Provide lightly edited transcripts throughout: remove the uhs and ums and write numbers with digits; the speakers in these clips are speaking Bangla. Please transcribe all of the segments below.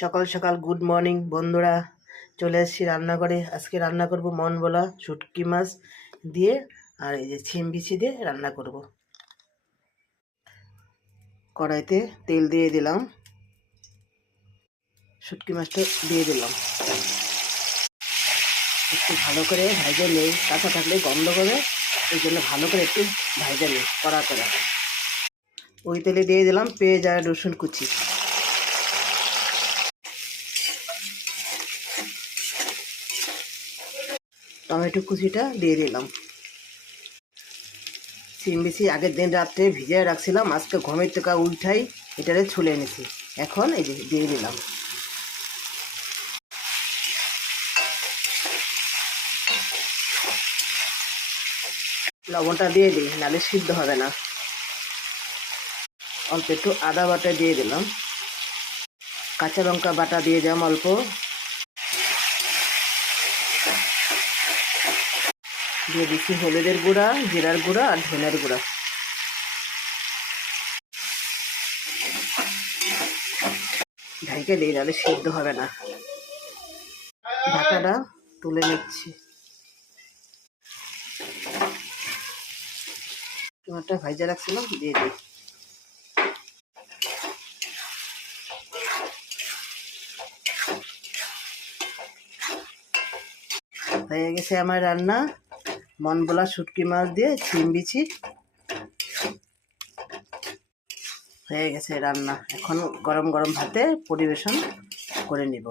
সকাল সকাল গুড মর্নিং বন্ধুরা, চলে এসেছি রান্নাঘরে। আজকে রান্না করব মন বলা শুটকি মাছ দিয়ে, আর এই যে ছিম বিছি দিয়ে রান্না করব। কড়াইতে তেল দিয়ে দিলাম, শুটকি মাছটা দিয়ে দিলাম। একটু ভালো করে ভাজে নেই, কাঁচা থাকলে গন্ধ করে, এই জন্য ভালো করে একটু ভাজে নেই কড়া করে। ওই তেলে দিয়ে দিলাম পেঁয়াজ আর রসুন কুচি। টমেটো কুচিটা দিয়ে দিলাম। সিম বিছি আগের দিন রাত্রে ভিজিয়ে রাখছিলাম, আজকে ঘুমের থেকে উঠাই এটারে ছুলে এনেছি। এখন এই যে দিয়ে দিলাম। লবণটা দিয়ে দিই, নাহলে সিদ্ধ হবে না। অল্প একটু আদা বাটা দিয়ে দিলাম, কাঁচা লঙ্কা বাটা দিয়ে দিলাম অল্প, দিয়ে দিচ্ছি হলুদের গুঁড়া, জিরার গুঁড়া আর ধনের গুঁড়া। ঢাকে দিই, নাহলে সিদ্ধ হবে না। ঢাকাটা তুলে নিচ্ছি। টমেটোটা ভাজা রাখছিলাম, দিয়ে দিই। হয়ে গেছে আমার রান্না, মন বলা শুটকি মাছ দিয়ে সিম বিছি হয়ে গেছে রান্না। এখন গরম গরম ভাতে পরিবেশন করে নিব।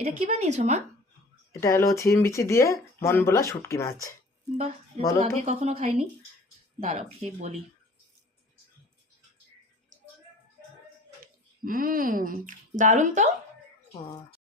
এটা কি বানিয়েছো মা? এটা হলো সিম বিছি দিয়ে মন বলা শুটকি মাছ। বাহ, এটা বলো তো তো। আগে কখনো খাইনি। দাঁড়াও খেয়ে বলি। দারুণ তো।